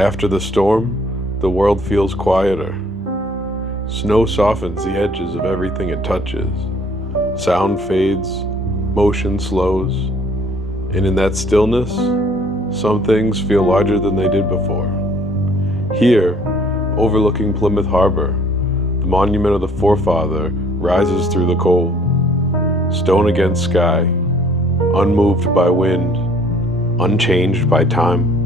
After the storm, the world feels quieter. Snow softens the edges of everything it touches. Sound fades, motion slows, and in that stillness, some things feel larger than they did before. Here, overlooking Plymouth Harbor, the monument of the Forefather rises through the cold, stone against sky, unmoved by wind, unchanged by time.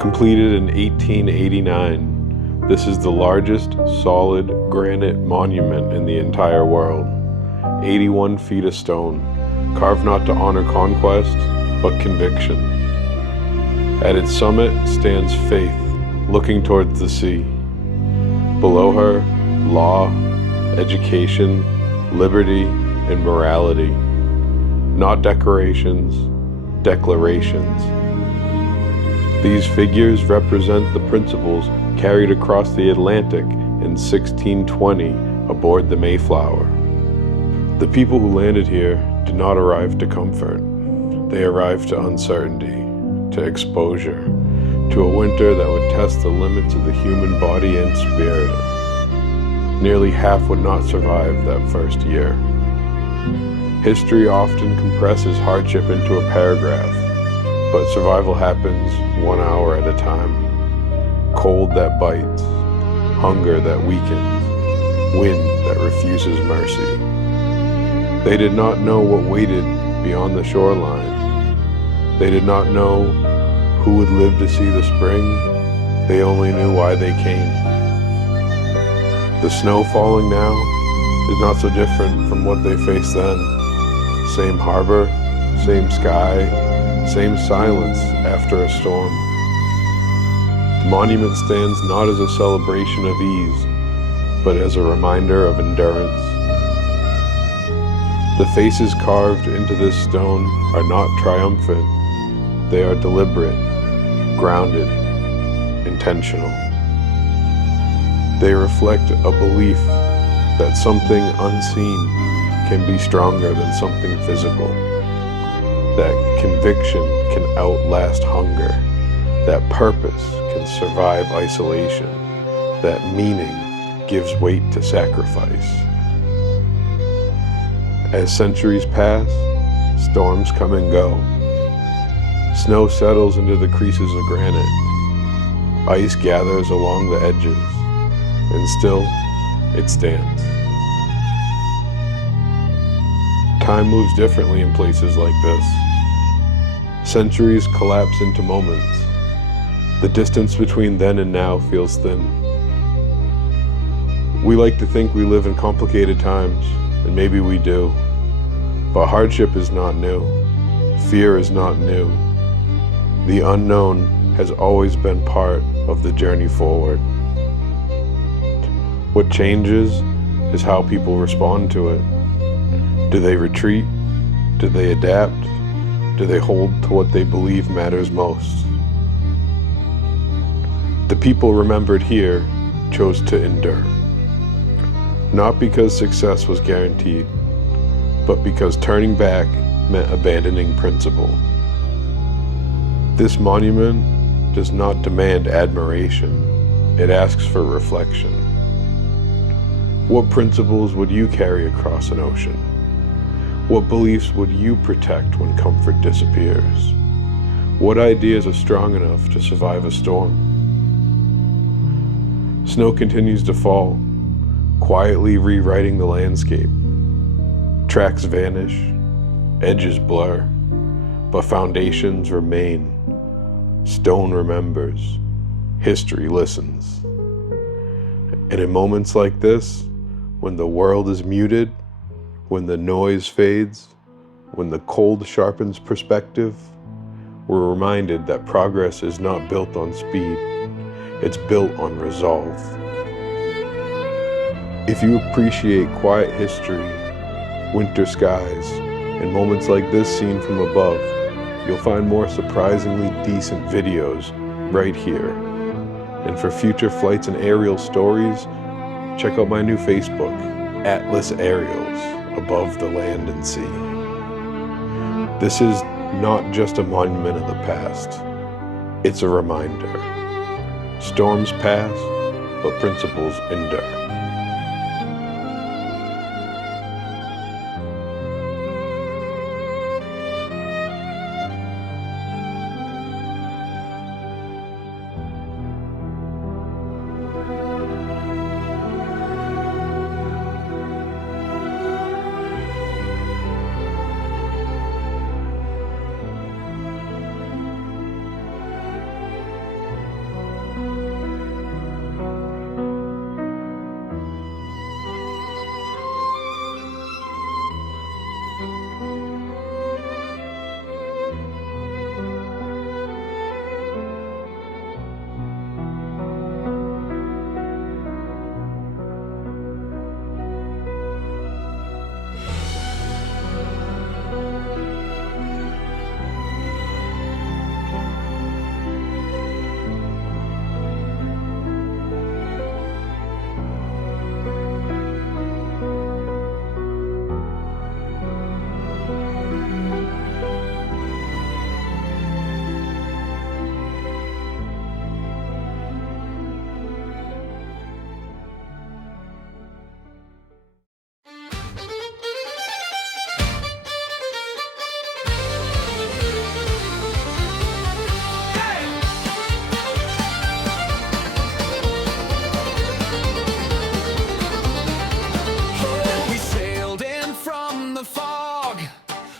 Completed in 1889, this is the largest solid granite monument in the entire world. 81 feet of stone, carved not to honor conquest, but conviction. At its summit stands Faith, looking towards the sea. Below her, law, education, liberty, and morality. Not decorations, declarations. These figures represent the principles carried across the Atlantic in 1620 aboard the Mayflower. The people who landed here did not arrive to comfort. They arrived to uncertainty, to exposure, to a winter that would test the limits of the human body and spirit. Nearly half would not survive that first year. History often compresses hardship into a paragraph, but survival happens 1 hour at a time. Cold that bites, hunger that weakens, wind that refuses mercy. They did not know what waited beyond the shoreline. They did not know who would live to see the spring. They only knew why they came. The snow falling now is not so different from what they faced then. Same harbor, same sky, same silence after a storm. The monument stands not as a celebration of ease, but as a reminder of endurance. The faces carved into this stone are not triumphant. They are deliberate, grounded, intentional. They reflect a belief that something unseen can be stronger than something physical, that conviction can outlast hunger, that purpose can survive isolation, that meaning gives weight to sacrifice. As centuries pass, storms come and go. Snow settles into the creases of granite. Ice gathers along the edges, and still it stands. Time moves differently in places like this. Centuries collapse into moments. The distance between then and now feels thin. We like to think we live in complicated times, and maybe we do. But hardship is not new. Fear is not new. The unknown has always been part of the journey forward. What changes is how people respond to it. Do they retreat? Do they adapt? Do they hold to what they believe matters most? The people remembered here chose to endure. Not because success was guaranteed, but because turning back meant abandoning principle. This monument does not demand admiration, it asks for reflection. What principles would you carry across an ocean? What beliefs would you protect when comfort disappears? What ideas are strong enough to survive a storm? Snow continues to fall, quietly rewriting the landscape. Tracks vanish, edges blur, but foundations remain. Stone remembers, history listens. And in moments like this, when the world is muted, when the noise fades, when the cold sharpens perspective, we're reminded that progress is not built on speed, it's built on resolve. If you appreciate quiet history, winter skies, and moments like this seen from above, you'll find more surprisingly decent videos right here. And for future flights and aerial stories, check out my new Facebook, Atlas Aerials, Above the Land and Sea. This is not just a monument of the past. It's a reminder. Storms pass, but principles endure. We sailed in from the fog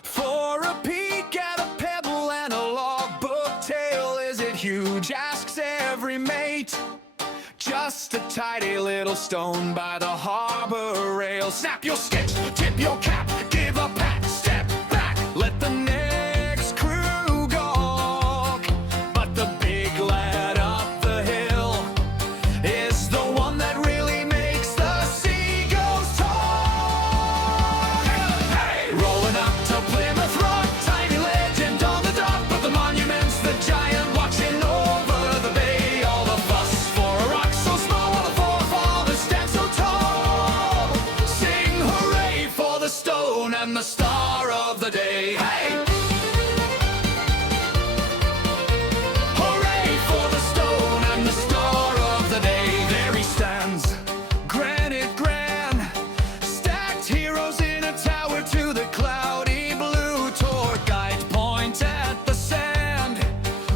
for a peek at a pebble and a logbook tale. Is it huge? Asks every mate. Just a tidy little stone by the harbor rail. Snap your sketch, tip your cap, give a pat, step back, let the next crew gawk. But the big lad up the hill is the one that really makes the seagulls talk. Hey! Rolling up to Plymouth Rock, tiny legend on the dock, but the monument's the giant watching over the bay. All the fuss for a rock so small, while the forefathers stand so tall. Sing hooray for the stone and the star of the day. Hey! Hooray for the stone and the star of the day. There he stands, granite grand, stacked heroes in a tower to the cloudy blue. Toward guide point at the sand,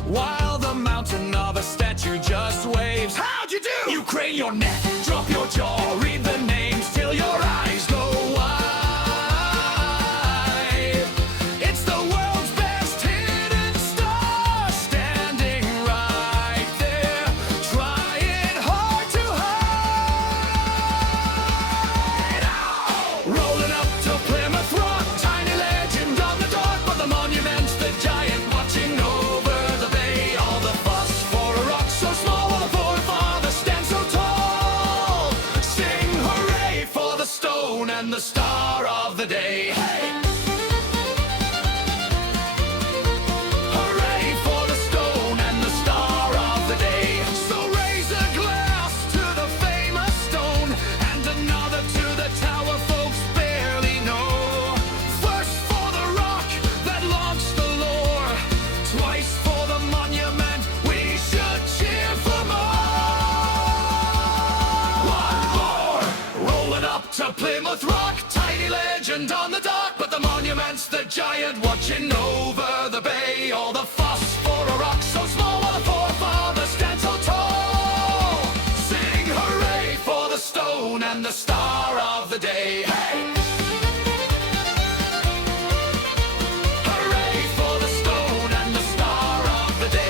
while the mountain of a statue just waves. How'd you do? You crane your neck, drop your jaw, read the names till your eyes go wide. It's the world's best hidden star, standing right there, trying hard to hide. Rolling up to Plymouth Rock, tiny legend on the dock, but the monument's the giant watching over the bay. All the fuss for a rock so small, while the forefathers stand so tall. Sing hooray for the stone and the star of the day. Hey! Hooray for the stone and the star of the day. So raise a glass to the famous stone and another to the tower folks barely know. First for the rock that launched the lore, twice for the monument, we should cheer for more. One more. Rolling up to Plymouth Rock, tiny legend on the dock, but the monument's the giant watching over the bay. All the fuss for a rock so small, while the forefathers stand so tall. Sing hooray for the stone and the star of the day. Hey! Hooray for the stone and the star of the day.